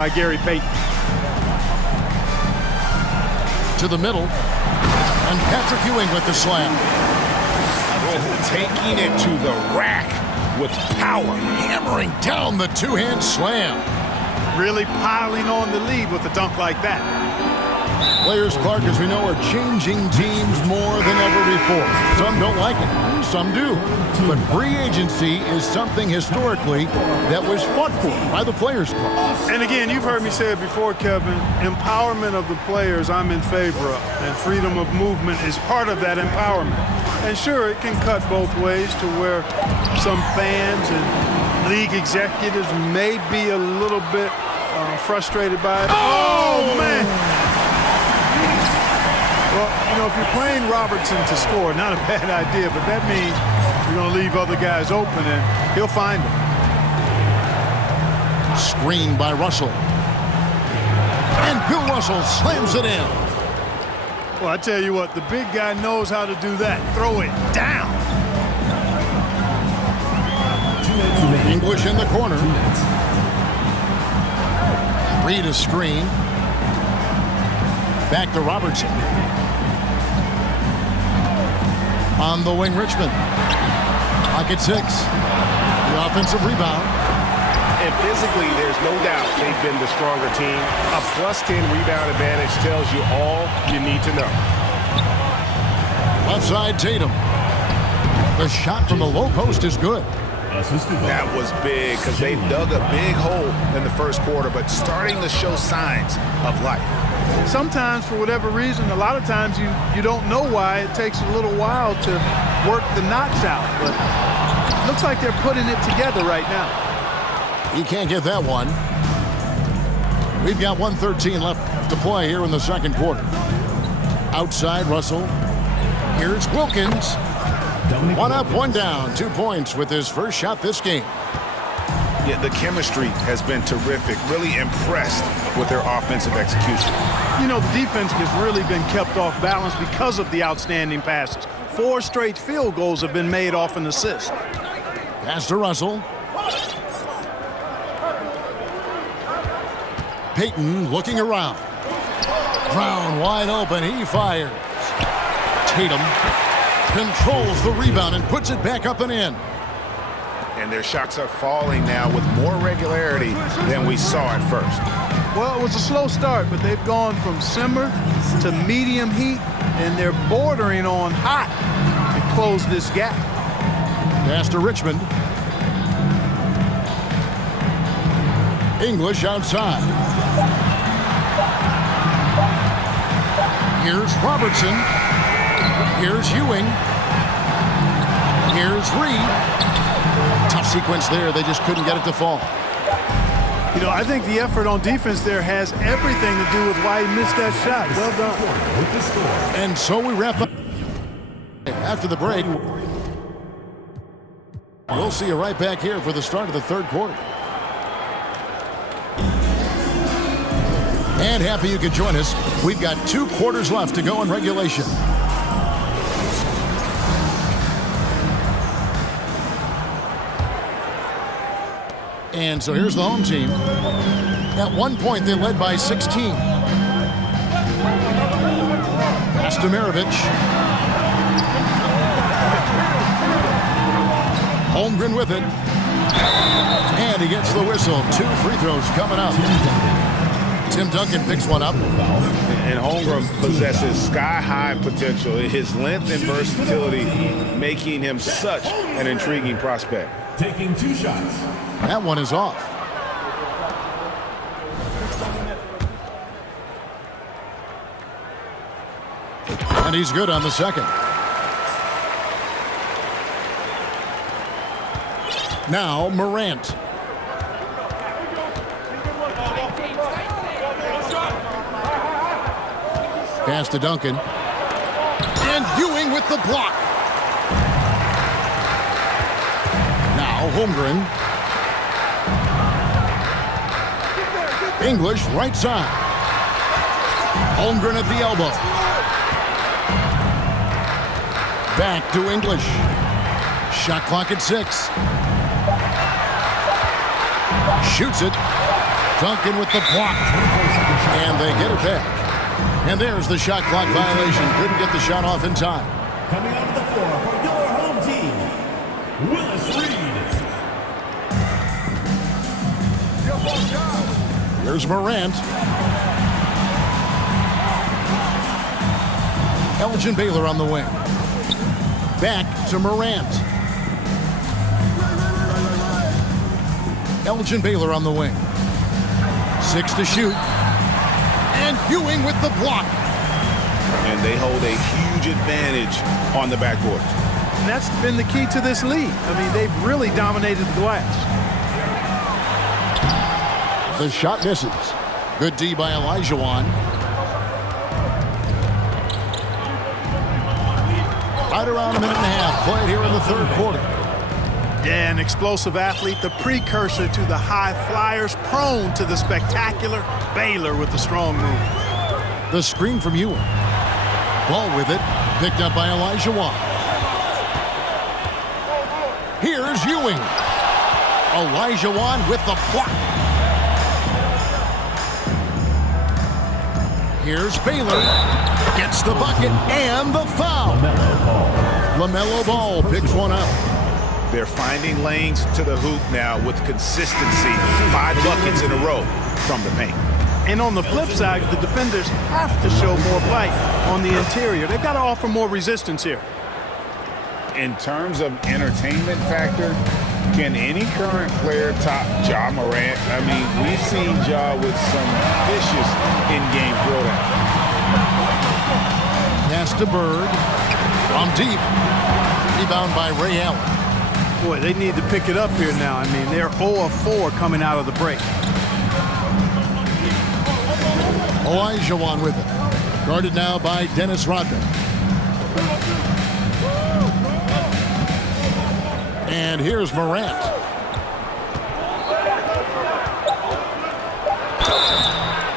by Gary Payton. To the middle. And Patrick Ewing with the slam. Taking it to the rack with power. Hammering down the two-hand slam. Really piling on the lead with a dunk like that. Players, Clark, as we know, are changing teams more than ever before. Some don't like it, some do. But free agency is something historically that was fought for by the Players Club. And again, you've heard me say it before, Kevin, empowerment of the players I'm in favor of. And freedom of movement is part of that empowerment. And sure, it can cut both ways to where some fans and league executives may be a little bit frustrated by it. Oh, man! Well, you know, if you're playing Robertson to score, not a bad idea, but that means you're going to leave other guys open, and he'll find them. Screen by Russell. And Bill Russell slams it in. Well, I tell you what, the big guy knows how to do that. Throw it down. English in the corner. Reed a screen. Back to Robertson. On the wing, Richmond. Pocket 6. The offensive rebound. And physically, there's no doubt they've been the stronger team. A +10 rebound advantage tells you all you need to know. Left side, Tatum. The shot from the low post is good. That was big because they dug a big hole in the first quarter, but starting to show signs of life. Sometimes, for whatever reason, a lot of times you don't know why. It takes a little while to work the knots out. But it looks like they're putting it together right now. He can't get that one. We've got 1:13 left to play here in the second quarter. Outside, Russell. Here's Wilkins. One up, one down. 2 points with his first shot this game. Yeah, the chemistry has been terrific. Really impressed with their offensive execution. You know, the defense has really been kept off balance because of the outstanding passes. 4 straight field goals have been made off an assist. Pass to Russell. Payton looking around. Brown wide open. He fires. Tatum controls the rebound and puts it back up and in. And their shots are falling now with more regularity than we saw at first. Well, it was a slow start, but they've gone from simmer to medium heat, and they're bordering on hot to close this gap. Pass to Richmond. English outside. Here's Robertson. Here's Ewing. Here's Reed. Tough sequence there. They just couldn't get it to fall. You know, I think the effort on defense there has everything to do with why he missed that shot. Well done. And so we wrap up after the break. We'll see you right back here for the start of the third quarter. And happy you could join us. We've got 2 quarters left to go in regulation. And so here's the home team. At one point, they led by 16. Pass to Maravich. Holmgren with it. And he gets the whistle. 2 free throws coming up. Tim Duncan picks one up. And Holmgren possesses sky-high potential. His length and versatility making him such an intriguing prospect. Taking 2 shots. That one is off. And he's good on the second. Now Morant. Pass to Duncan. And Ewing with the block. Now Holmgren. English right side. Holmgren at the elbow. Back to English. Shot clock at 6. Shoots it. Duncan with the block. And they get it back. And there's the shot clock violation. Couldn't get the shot off in time. Coming onto the floor for your home team, Willis Reed. Here's Morant. Elgin Baylor on the wing. Back to Morant. Elgin Baylor on the wing. 6 to shoot. And Ewing with the block. And they hold a huge advantage on the backboard. And that's been the key to this league. I mean, they've really dominated the glass. The shot misses. Good D by Olajuwon. Right around a minute and a half played here in the third quarter. Yeah, an explosive athlete, the precursor to the high flyers, prone to the spectacular. Baylor with the strong move. The screen from Ewing. Ball with it, picked up by Olajuwon. Here's Ewing. Olajuwon with the block. Here's Baylor. Gets the bucket and the foul. LaMelo Ball picks one up. They're finding lanes to the hoop now with consistency. 5 buckets in a row from the paint. And on the flip side, the defenders have to show more fight on the interior. They've got to offer more resistance here. In terms of entertainment factor, can any current player top Ja Morant? I mean, we've seen Ja with some vicious in-game throwdown. Pass to Bird. From deep. Rebound by Ray Allen. Boy, they need to pick it up here now. I mean, they're 0 of 4 coming out of the break. Olajuwon with it. Guarded now by Dennis Rodman. And here's Morant.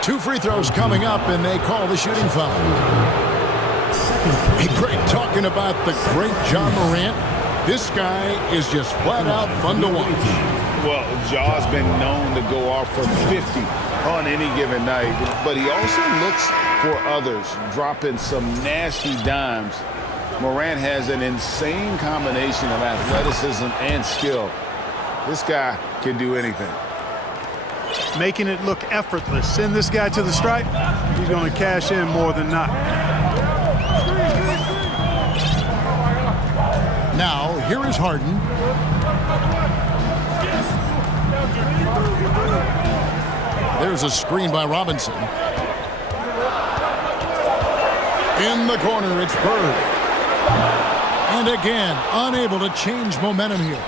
Two free throws coming up, and they call the shooting foul. Hey, Greg, talking about the great Ja Morant. This guy is just flat out fun to watch. Well, Ja's been known to go off for 50 on any given night, but he also looks for others, dropping some nasty dimes. Morant has an insane combination of athleticism and skill. This guy can do anything. Making it look effortless. Send this guy to the stripe. He's going to cash in more than not. Now, here is Harden. There's a screen by Robinson. In the corner, it's Bird. And again, unable to change momentum here.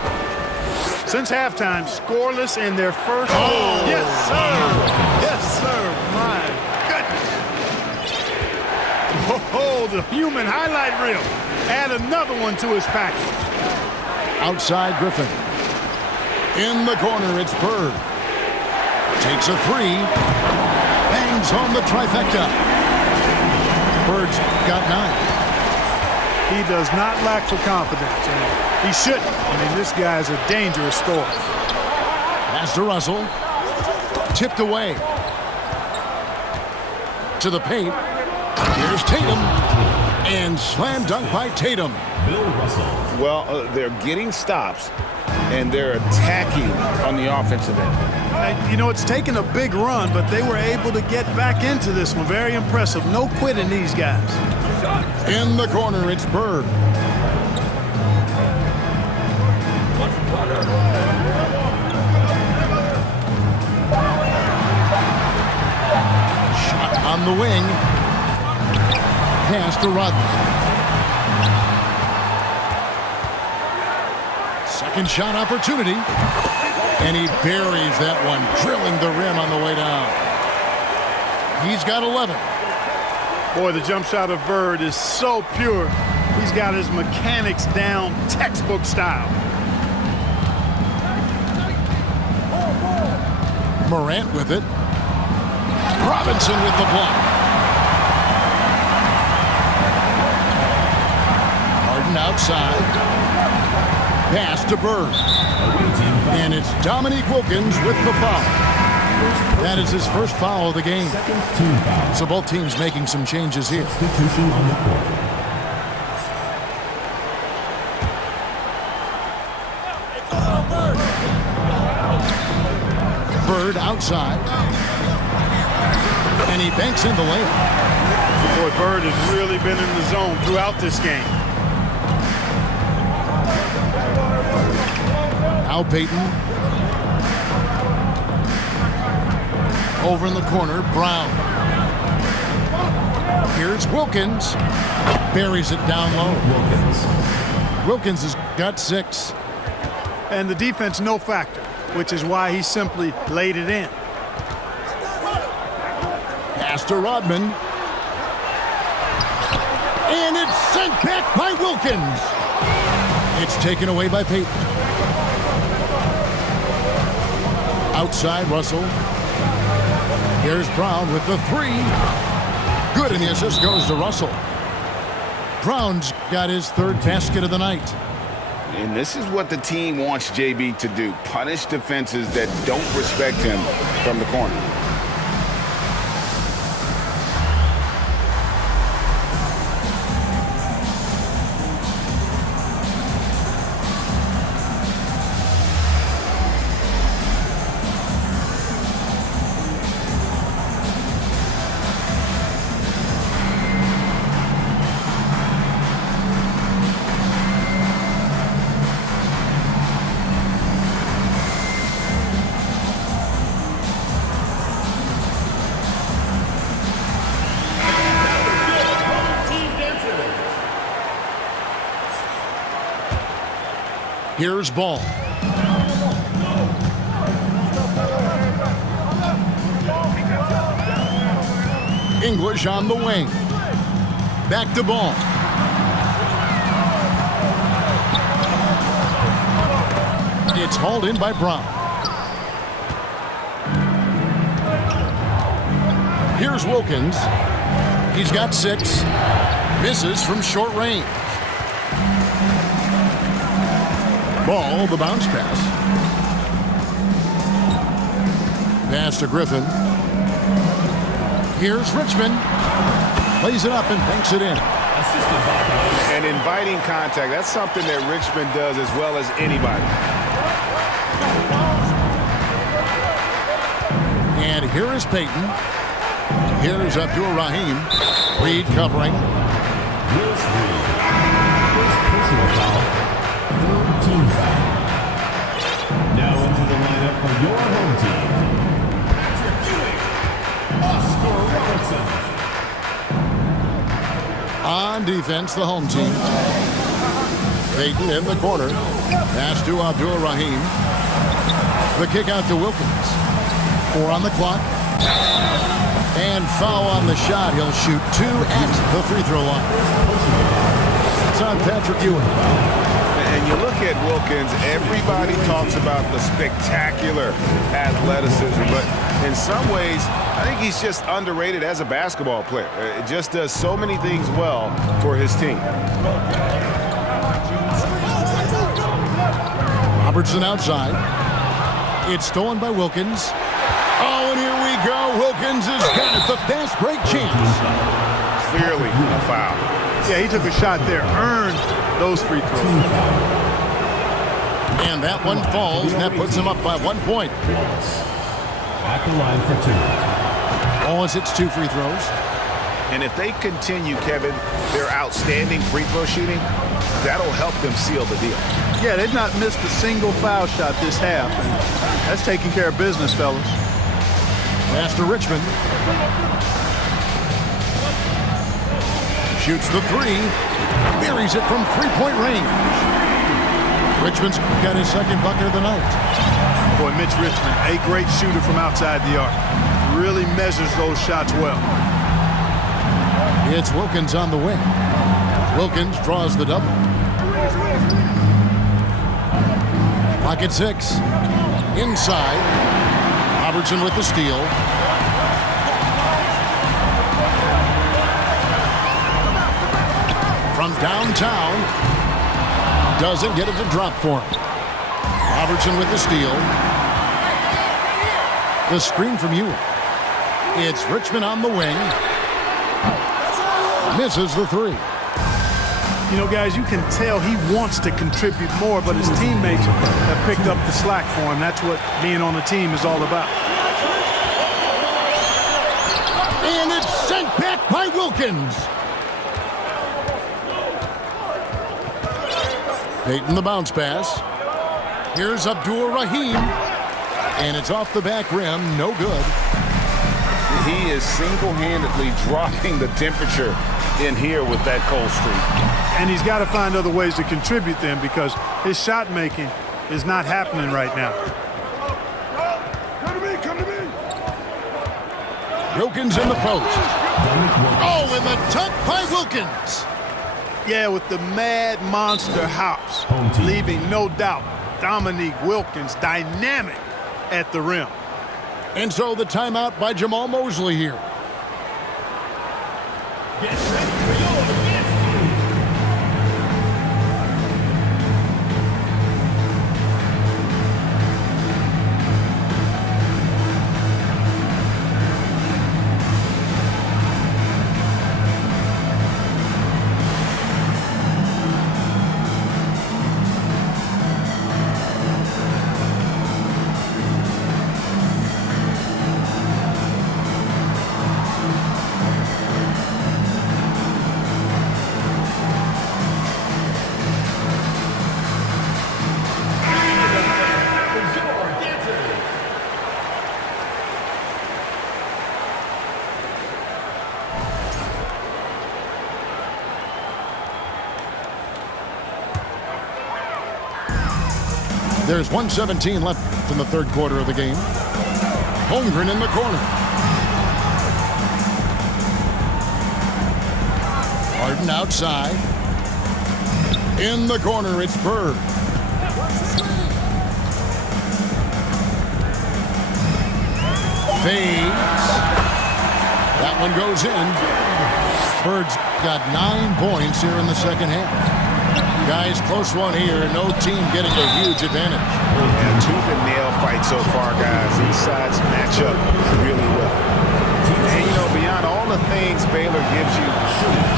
Since halftime, scoreless in their first. Oh, yes, sir. Yes, sir. My goodness. Oh, the human highlight reel. Add another one to his package. Outside Griffin. In the corner, it's Bird. Takes a three. Bangs home the trifecta. Bird's got 9. He does not lack for confidence. And he shouldn't. I mean, this guy is a dangerous scorer. Pass to Russell. Tipped away. To the paint. Here's Tatum. And slam dunk by Tatum. Well, they're getting stops, and they're attacking on the offensive end. You know, it's taken a big run, but they were able to get back into this one. Very impressive. No quitting these guys. In the corner, it's Bird. Shot on the wing. Pass to Rodman. Second shot opportunity. And he buries that one, drilling the rim on the way down. He's got 11. Boy, the jump shot of Bird is so pure. He's got his mechanics down, textbook style. Morant with it. Robinson with the block. Harden outside. Pass to Bird. And it's Dominique Wilkins with the foul. That is his first foul of the game. Second team foul. So both teams making some changes here. Substitution on the court. Bird outside. And he banks in the lane. Boy, Bird has really been in the zone throughout this game. Now Payton. Over in the corner, Brown. Here's Wilkins. Buries it down low. Wilkins has got 6. And the defense no factor, which is why he simply laid it in. Pass to Rodman. And it's sent back by Wilkins. It's taken away by Payton. Outside, Russell. Here's Brown with the 3. Good, and the assist goes to Russell. Brown's got his 3rd basket of the night. And this is what the team wants JB to do. Punish defenses that don't respect him from the corner. Here's Ball. English on the wing. Back to Ball. It's hauled in by Brown. Here's Wilkins. He's got 6. Misses from short range. Ball, the bounce pass. Pass to Griffin. Here's Richmond. Plays it up and banks it in. And inviting contact, that's something that Richmond does as well as anybody. And here is Payton. Here's Abdul Rahim. Reed covering. Willis Reed. First personal foul. 3rd team foul. Now into the lineup for your home team. Patrick Ewing. Oscar Robertson. On defense, the home team. Payton in the corner. Pass to Abdul Rahim. The kick out to Wilkins. 4 on the clock. And foul on the shot. He'll shoot 2 at the free throw line. It's on Patrick Ewing. And you look at Wilkins, everybody talks about the spectacular athleticism, but in some ways, I think he's just underrated as a basketball player. It just does so many things well for his team. Robertson outside. It's stolen by Wilkins. Oh, and here we go. Wilkins has got it. The fast break chance. Clearly a foul. Yeah, he took a shot there. Earned those free throws. And that one falls, and that puts him up by 1 point. At the line for 2. Wallace hits 2 free throws. And if they continue, Kevin, their outstanding free throw shooting, that'll help them seal the deal. Yeah, they've not missed a single foul shot this half. And that's taking care of business, fellas. Pass to Richmond. Shoots the 3. Buries it from 3-point range. Richmond's got his 2nd bucket of the night. Boy, Mitch Richmond, a great shooter from outside the arc. Really measures those shots well. It's Wilkins on the wing. Wilkins draws the double. Pocket 6. Inside. Robertson with the steal. From downtown. Doesn't get it to drop for him. Robertson with the steal. The screen from Ewing. It's Richmond on the wing. Misses the three. You know, guys, you can tell he wants to contribute more, but his teammates have picked up the slack for him. That's what being on the team is all about. And it's sent back by Wilkins. Peyton the bounce pass. Here's Abdul Rahim. And it's off the back rim. No good. He is single-handedly dropping the temperature in here with that cold streak. And he's got to find other ways to contribute then, because his shot making is not happening right now. Come to me. Wilkins in the post. Oh, and the dunk by Wilkins. Yeah, with the mad monster hops, leaving no doubt Dominique Wilkins dynamic at the rim. And so the timeout by Jamal Mosley here. Get ready for your dance move. There's 1:17 left in the third quarter of the game. Holmgren in the corner. Harden outside. In the corner, it's Bird. Fades. That one goes in. Bird's got 9 points here in the second half. Guys, close one here. No team getting a huge advantage. Yeah, tooth and nail fight so far, guys. These sides match up really well. And, you know, beyond all the things Baylor gives you,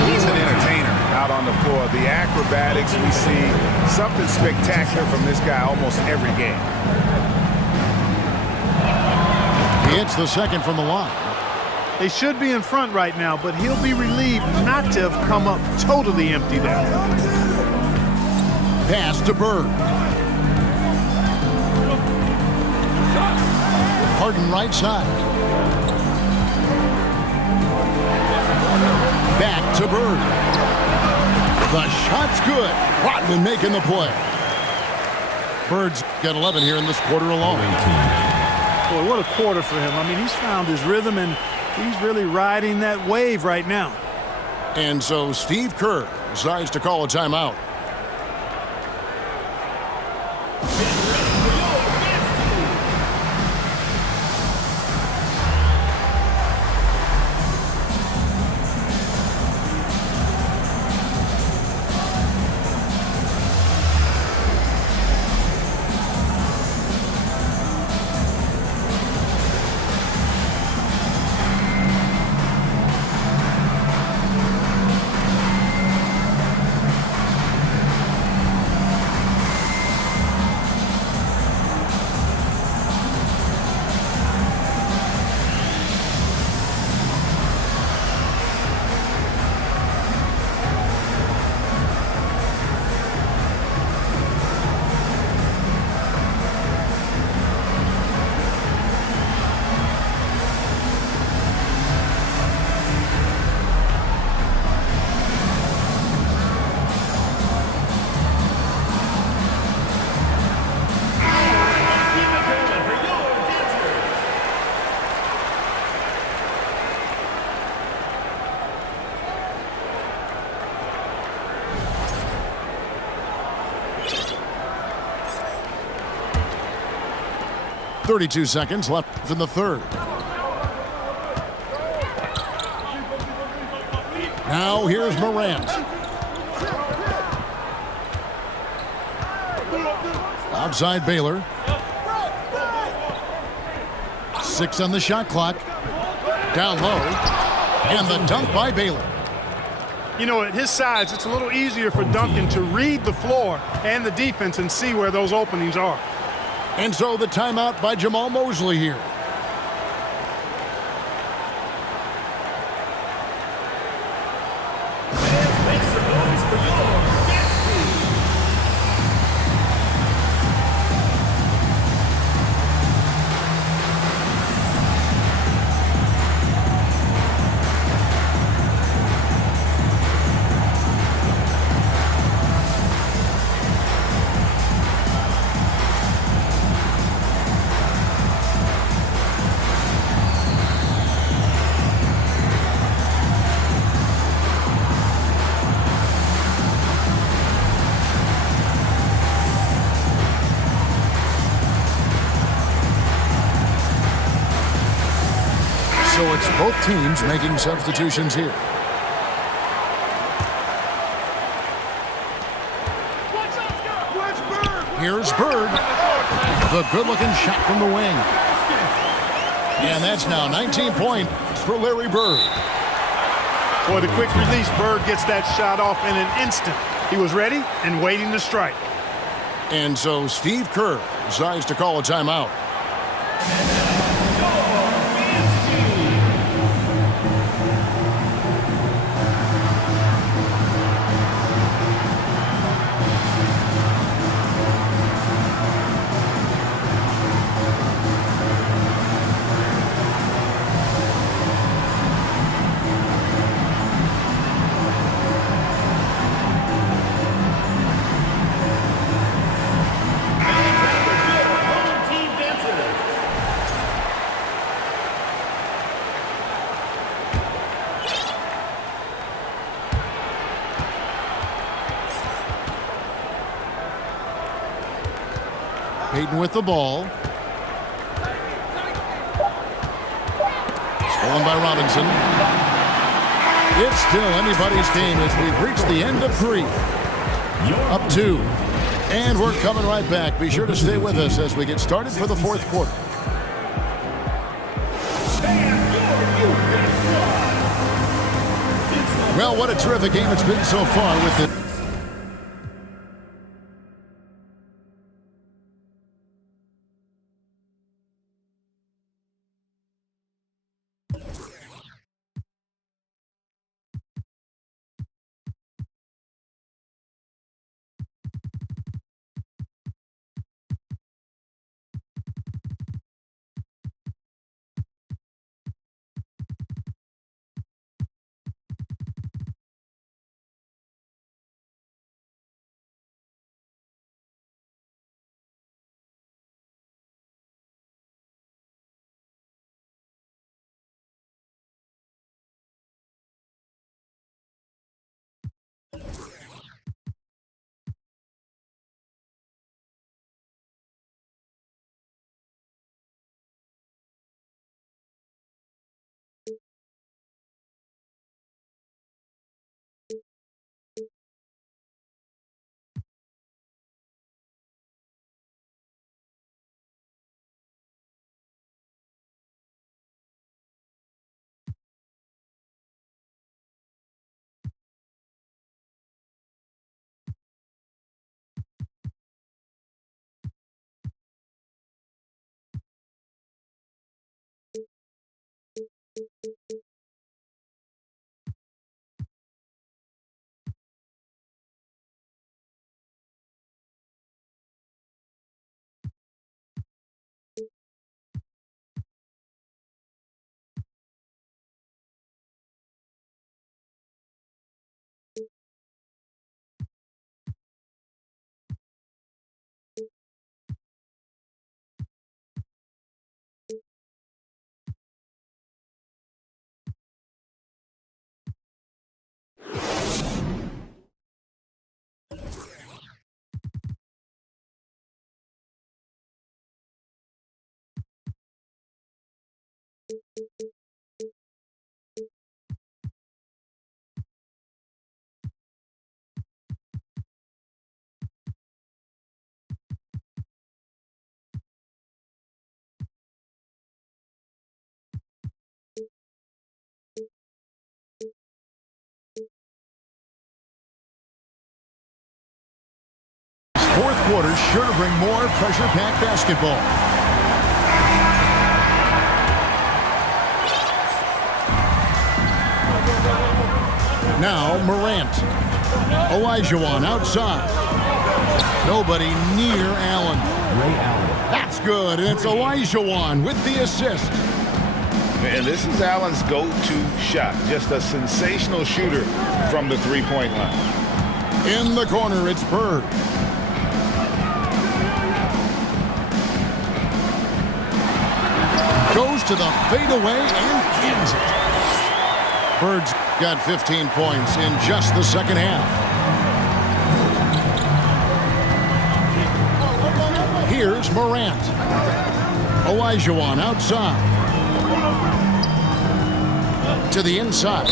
he's an entertainer out on the floor. The acrobatics we see, something spectacular from this guy almost every game. He hits the second from the line. They should be in front right now, but he'll be relieved not to have come up totally empty there. Pass to Bird. Harden right side. Back to Bird. The shot's good. Rodman making the play. Bird's got 11 here in this quarter alone. Boy, what a quarter for him. I mean, he's found his rhythm, and he's really riding that wave right now. And so Steve Kerr decides to call a timeout. .32 seconds left in the third. Now here's Morant. Outside Baylor. 6 on the shot clock. Down low. And the dunk by Baylor. You know, at his size, it's a little easier for Duncan to read the floor and the defense and see where those openings are. And so the timeout by Jamal Mosley here. Make some noise for your next team. So it's both teams making substitutions here. Here's Bird. The good-looking shot from the wing. And that's now 19 points for Larry Bird. Boy, the quick release, Bird gets that shot off in an instant. He was ready and waiting to strike. And so Steve Kerr decides to call a timeout. Payton with the ball. Stolen by Robinson. It's still anybody's game as we've reached the end of 3. Up 2. And we're coming right back. Be sure to stay with us as we get started for the 4th quarter. Well, what a terrific game it's been so far with the quarter sure to bring more pressure-packed basketball. Now Morant. Olajuwon outside. Nobody near Allen. Ray Allen. That's good, and it's Olajuwon with the assist. And this is Allen's go-to shot. Just a sensational shooter from the three-point line. In the corner, it's Bird. Goes to the fadeaway and cans it. Bird's got 15 points in just the second half. Here's Morant. Olajuwon outside. To the inside.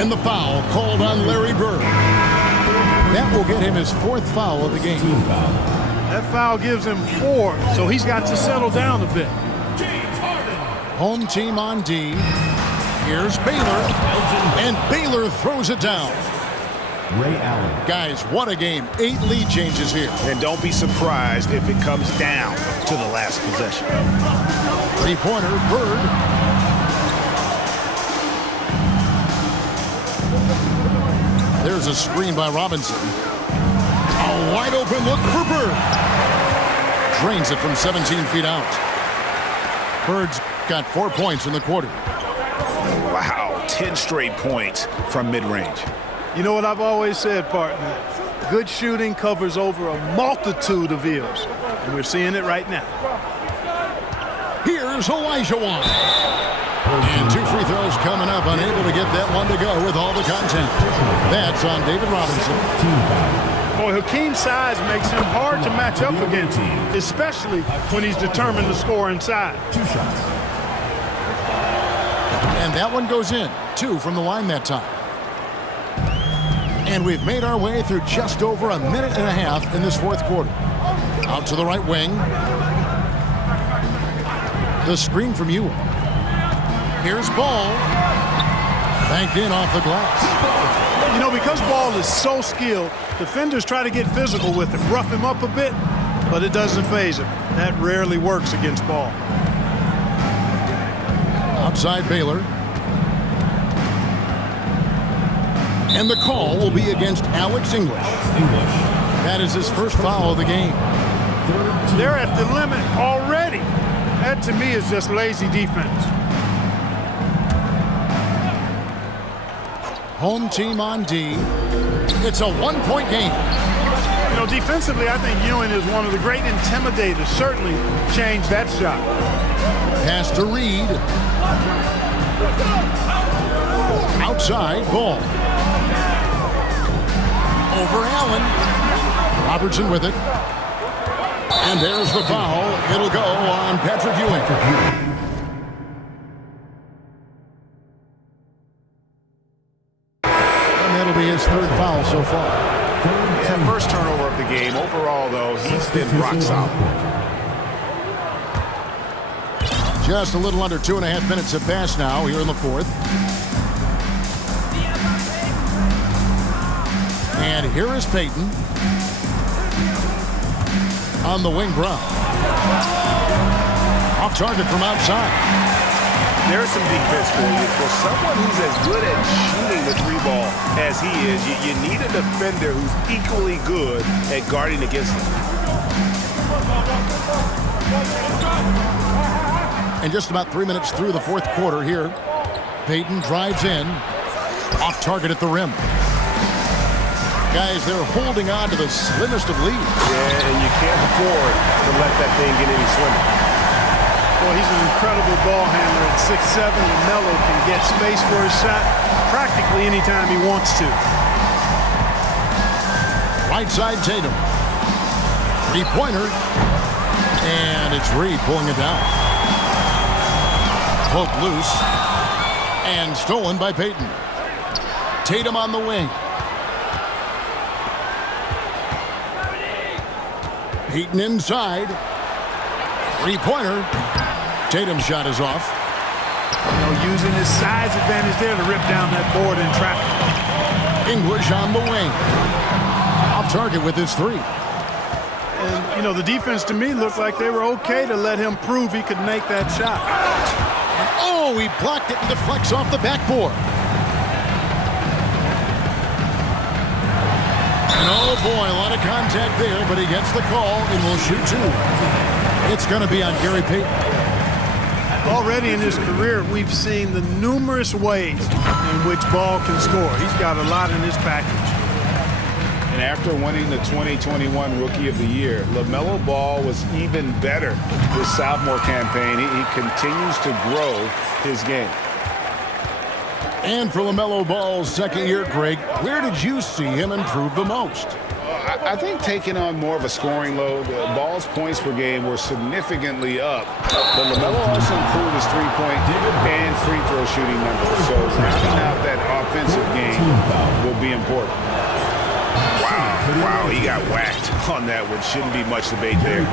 And the foul called on Larry Bird. That will get him his fourth foul of the game. That foul gives him 4, so he's got to settle down a bit. Home team on D. Here's Baylor. And Baylor throws it down. Ray Allen. Guys, what a game. 8 lead changes here. And don't be surprised if it comes down to the last possession. Three-pointer, Bird. There's a screen by Robinson. A wide open look for Bird. Drains it from 17 feet out. Bird's got 4 points in the quarter. Wow, 10 straight points from mid-range. You know what I've always said, partner? Good shooting covers over a multitude of ills, and we're seeing it right now. Here's Olajuwon. And 2 free throws coming up, unable to get that one to go with all the content. That's on David Robinson. Boy, Hakeem's size makes him hard to match up against, especially when he's determined to score inside. 2 shots. And that one goes in. 2 from the line that time. And we've made our way through just over a minute and a half in this fourth quarter. Out to the right wing. The screen from Ewing. Here's Ball. Banked in off the glass. You know, because Ball is so skilled, defenders try to get physical with him, rough him up a bit, but it doesn't faze him. That rarely works against Ball. Outside Baylor. And the call will be against Alex English. That is his first foul of the game. They're at the limit already. That, to me, is just lazy defense. Home team on D. It's a 1-point game. You know, defensively, I think Ewing is one of the great intimidators. Certainly changed that shot. Pass to Reed. Outside, Ball. Over Allen. Robertson with it. And there's the foul. It'll go on Patrick Ewing. And that'll be his third foul so far. Yeah, first turnover of the game. Overall, though, he's been rock solid. Just a little under 2.5 minutes have passed now here in the fourth. And here is Payton. On the wing, Brown. Off target from outside. There's some defense for you. For someone who's as good at shooting the 3-ball as he is, you need a defender who's equally good at guarding against him. And just about 3 minutes through the fourth quarter here. Payton drives in. Off target at the rim. Guys, they're holding on to the slimmest of leads. Yeah, and you can't afford to let that thing get any slimmer. Well, he's an incredible ball handler at 6'7", and Melo can get space for his shot practically anytime he wants to. Right side, Tatum. Three-pointer. And it's Reed pulling it down. Poke loose. And stolen by Payton. Tatum on the wing. Payton inside. Three-pointer. Tatum's shot is off. You know, using his size advantage there to rip down that board in traffic. English on the wing. Off target with his 3. And, you know, the defense to me looked like they were okay to let him prove he could make that shot. And oh, he blocked it and deflects off the backboard. And oh boy, a lot of contact there, but he gets the call and will shoot two. It's going to be on Gary Payton. Already in his career, we've seen the numerous ways in which Ball can score. He's got a lot in his package. And after winning the 2021 Rookie of the Year, LaMelo Ball was even better this sophomore campaign. He continues to grow his game. And for LaMelo Ball's second year, Greg, where did you see him improve the most? I think taking on more of a scoring load, Ball's points per game were significantly up, but LaMelo also improved his three-point and free throw shooting numbers. So rounding out that offensive game will be important. Wow, he got whacked on that one. Shouldn't be much debate there.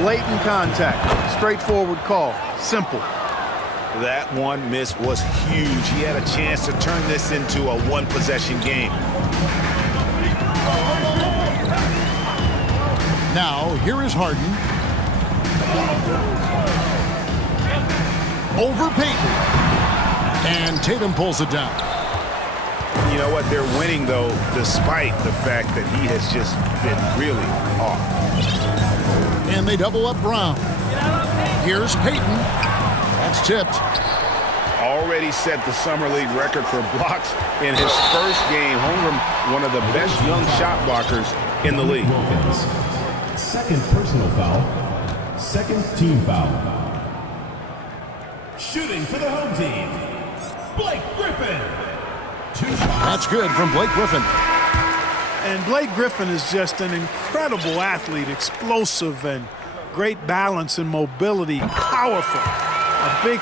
Blatant contact, straightforward call, simple. That one miss was huge. He had a chance to turn this into a one-possession game. Now, here is Harden. Over Payton. And Tatum pulls it down. You know what? They're winning, though, despite the fact that he has just been really off. And they double up Brown. Here's Payton. That's tipped. Already set the Summer League record for blocks in his first game. Holmgren, one of the best young shot blockers in the league. Wilkins. Second personal foul. Second team foul. Shooting for the home team, Blake Griffin. 2 shots. That's good from Blake Griffin. And Blake Griffin is just an incredible athlete, explosive and great balance and mobility, powerful. A big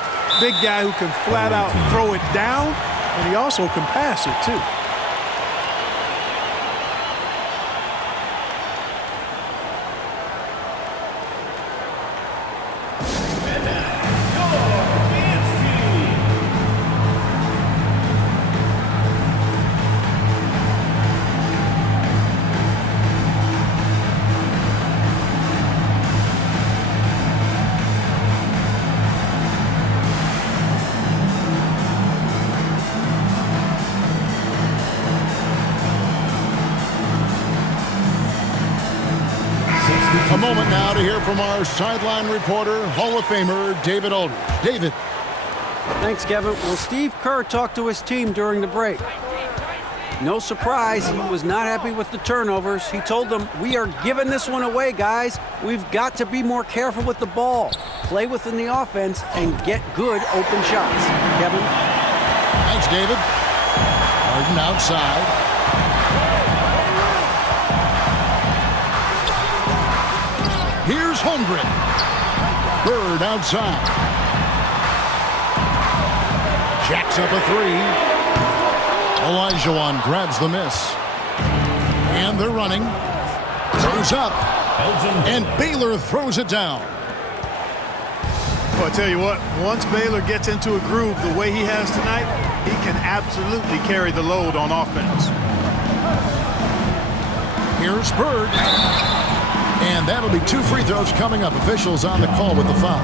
guy who can flat out throw it down, and he also can pass it too. A moment now to hear from our sideline reporter, Hall of Famer David Aldridge. David. Thanks, Kevin. Well, Steve Kerr talked to his team during the break. No surprise, he was not happy with the turnovers. He told them, we are giving this one away, guys. We've got to be more careful with the ball, play within the offense, and get good open shots. Kevin? Thanks, David. Harden outside. Here's Holmgren. Bird outside. Jacks up a three. Olajuwon grabs the miss. And they're running. Throws up. And Baylor throws it down. Well, I tell you what, once Baylor gets into a groove the way he has tonight, he can absolutely carry the load on offense. Here's Bird. And that'll be 2 free throws coming up. Officials on the call with the foul.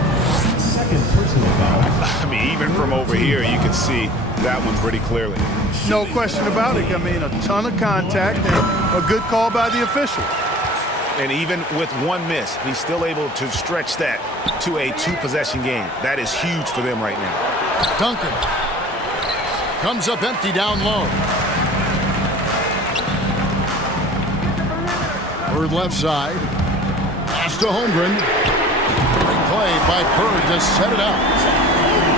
Second personal foul. I mean, even from over here, you can see that one pretty clearly. No question about it. I mean, a ton of contact and a good call by the official. And even with one miss, he's still able to stretch that to a 2-possession game. That is huge for them right now. Duncan comes up empty down low. Bird left side. Pass to Holmgren. Great play by Bird to set it up.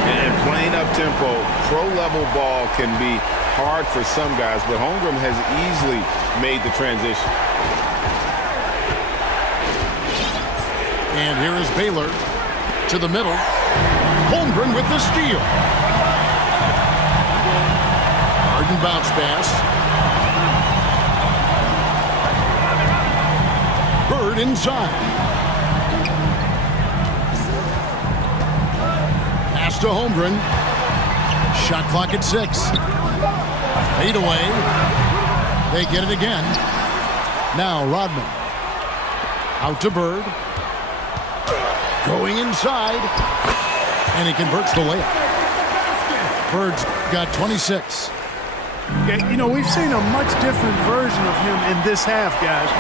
And playing up tempo, pro-level ball can be hard for some guys, but Holmgren has easily made the transition. And here is Baylor to the middle. Holmgren with the steal. Harden bounce pass. Bird inside. Pass to Holmgren. Shot clock at 6. Fade away. They get it again. Now Rodman. Out to Bird. Going inside. And he converts the layup. Bird's got 26. Yeah, you know, we've seen a much different version of him in this half, guys.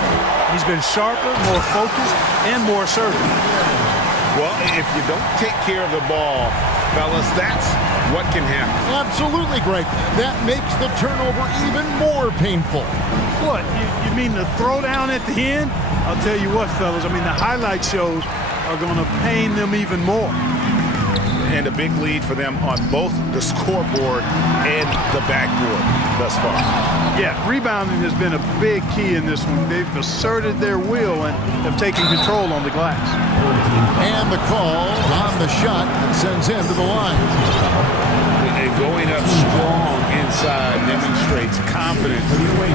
He's been sharper, more focused, and more assertive. Well, if you don't take care of the ball, fellas, that's what can happen. Absolutely, Greg. That makes the turnover even more painful. What, you mean the throwdown at the end? I'll tell you what, fellas, I mean, the highlight shows are going to pain them even more. And a big lead for them on both the scoreboard and the backboard thus far. Yeah, rebounding has been a big key in this one. They've asserted their will and have taken control on the glass. And the call on the shot that sends him to the line. And going up strong inside demonstrates confidence.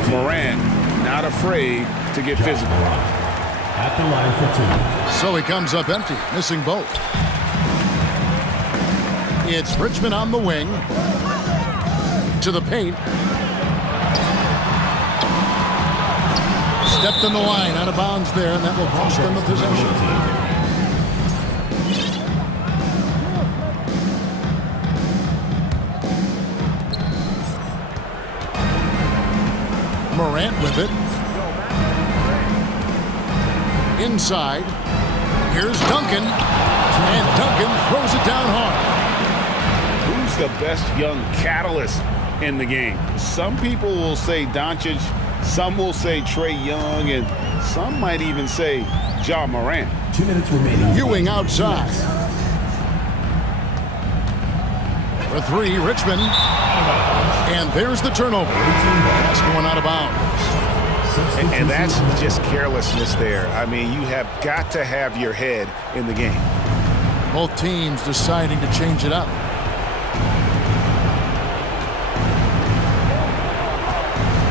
Morant not afraid to get physical. At the line for 2. So he comes up empty, missing both. It's Richmond on the wing. To the paint. Stepped in the line, out of bounds there, and that will cost them a possession. Morant with it. Inside. Here's Duncan. And Duncan throws it down hard. Who's the best young catalyst in the game? Some people will say Doncic, some will say Trae Young, and some might even say Ja Morant. 2 minutes remaining. Ewing outside. For 3, Richmond. And there's the turnover. That's going out of bounds. And that's just carelessness there. I mean, you have got to have your head in the game. Both teams deciding to change it up.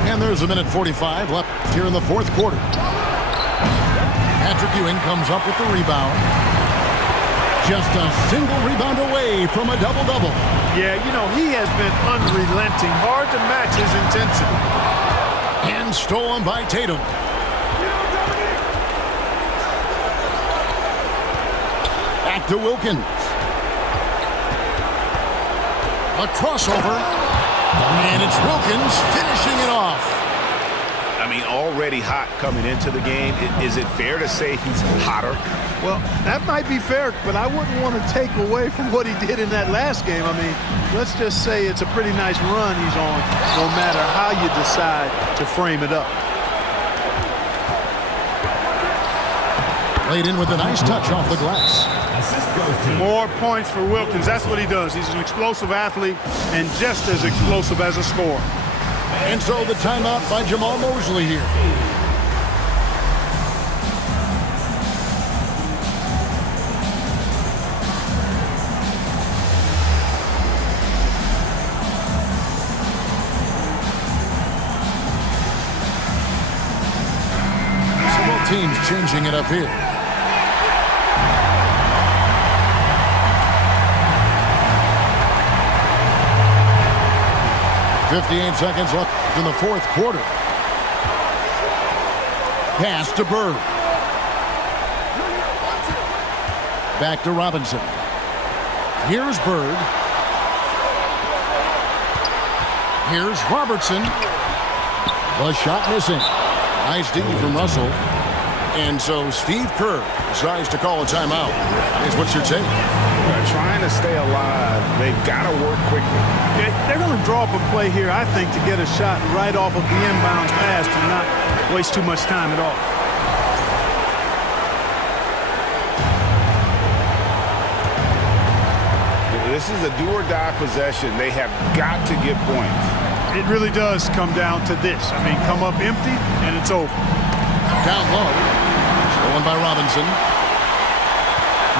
And there's a minute 45 left here in the fourth quarter. Patrick Ewing comes up with the rebound. Just a single rebound away from a double-double. Yeah, you know, he has been unrelenting. Hard to match his intensity. And stolen by Tatum. Back to Wilkins. A crossover. And it's Wilkins finishing it off. I mean, already hot coming into the game. Is it fair to say he's hotter? Well, that might be fair, but I wouldn't want to take away from what he did in that last game. I mean, let's just say it's a pretty nice run he's on, no matter how you decide to frame it up. Laid in with a nice touch off the glass. More points for Wilkins. That's what he does. He's an explosive athlete and just as explosive as a scorer. And so the timeout by Jamal Mosley here. So both teams changing it up here. .58 seconds left in the fourth quarter. Pass to Bird. Back to Robinson. Here's Bird. Here's Robertson. The shot missing. Nice D from Russell. And so Steve Kerr decides to call a timeout. What's your take? They're trying to stay alive. They've got to work quickly. They're going to draw up a play here, I think, to get a shot right off of the inbounds pass to not waste too much time at all. This is a do-or-die possession. They have got to get points. It really does come down to this. I mean, come up empty, and it's over. Down low. Stolen by Robinson.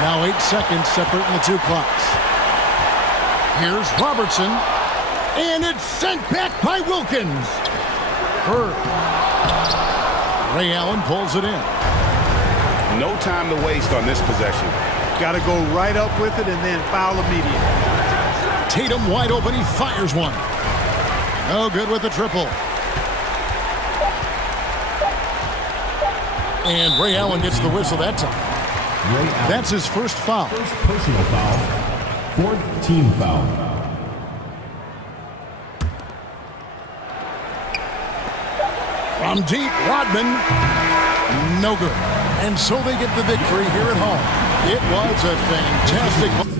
Now 8 seconds separating the two clocks. Here's Robertson. And it's sent back by Wilkins. Bird. Ray Allen pulls it in. No time to waste on this possession. Got to go right up with it and then foul immediately. Tatum wide open. He fires one. No good with the triple. And Ray Allen gets the whistle that time. Ray Allen. That's his first foul. First personal foul. Fourth team foul. From deep, Rodman, no good. And so they get the victory here at home. It was a fantastic